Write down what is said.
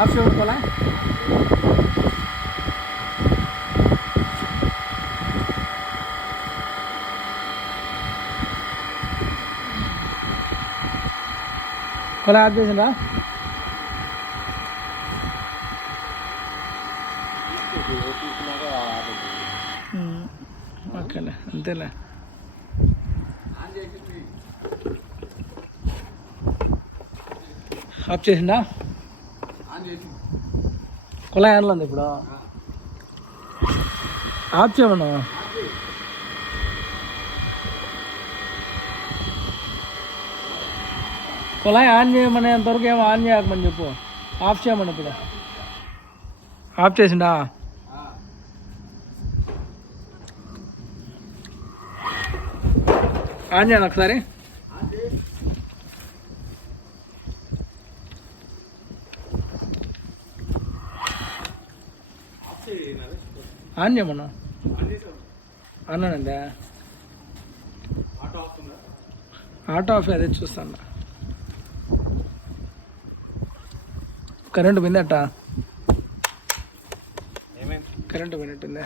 Of చేయబడుకోవాలా? కొలా of చేసిందా? ఓకేలే, అంతేలే. ఆఫ్ చేసిందా? కుళాయి ఆన్లో ఉంది ఇప్పుడు. ఆఫ్ చేయమను. కుళాయి ఆన్ చేయమని అంతవరకు ఏమో ఆన్ చేయకమని చెప్పు. ఆఫ్ చేయమని ఇప్పుడు. ఆఫ్ చేసిందా? ఆన్ చేయండి ఒకసారి. ఆన్ చేయమన్నా. అన్నానండి. ఆటో ఆఫ్ అదే చూస్తాను. కరెంటు పోయిందట. కరెంటు పోయినట్టుందే.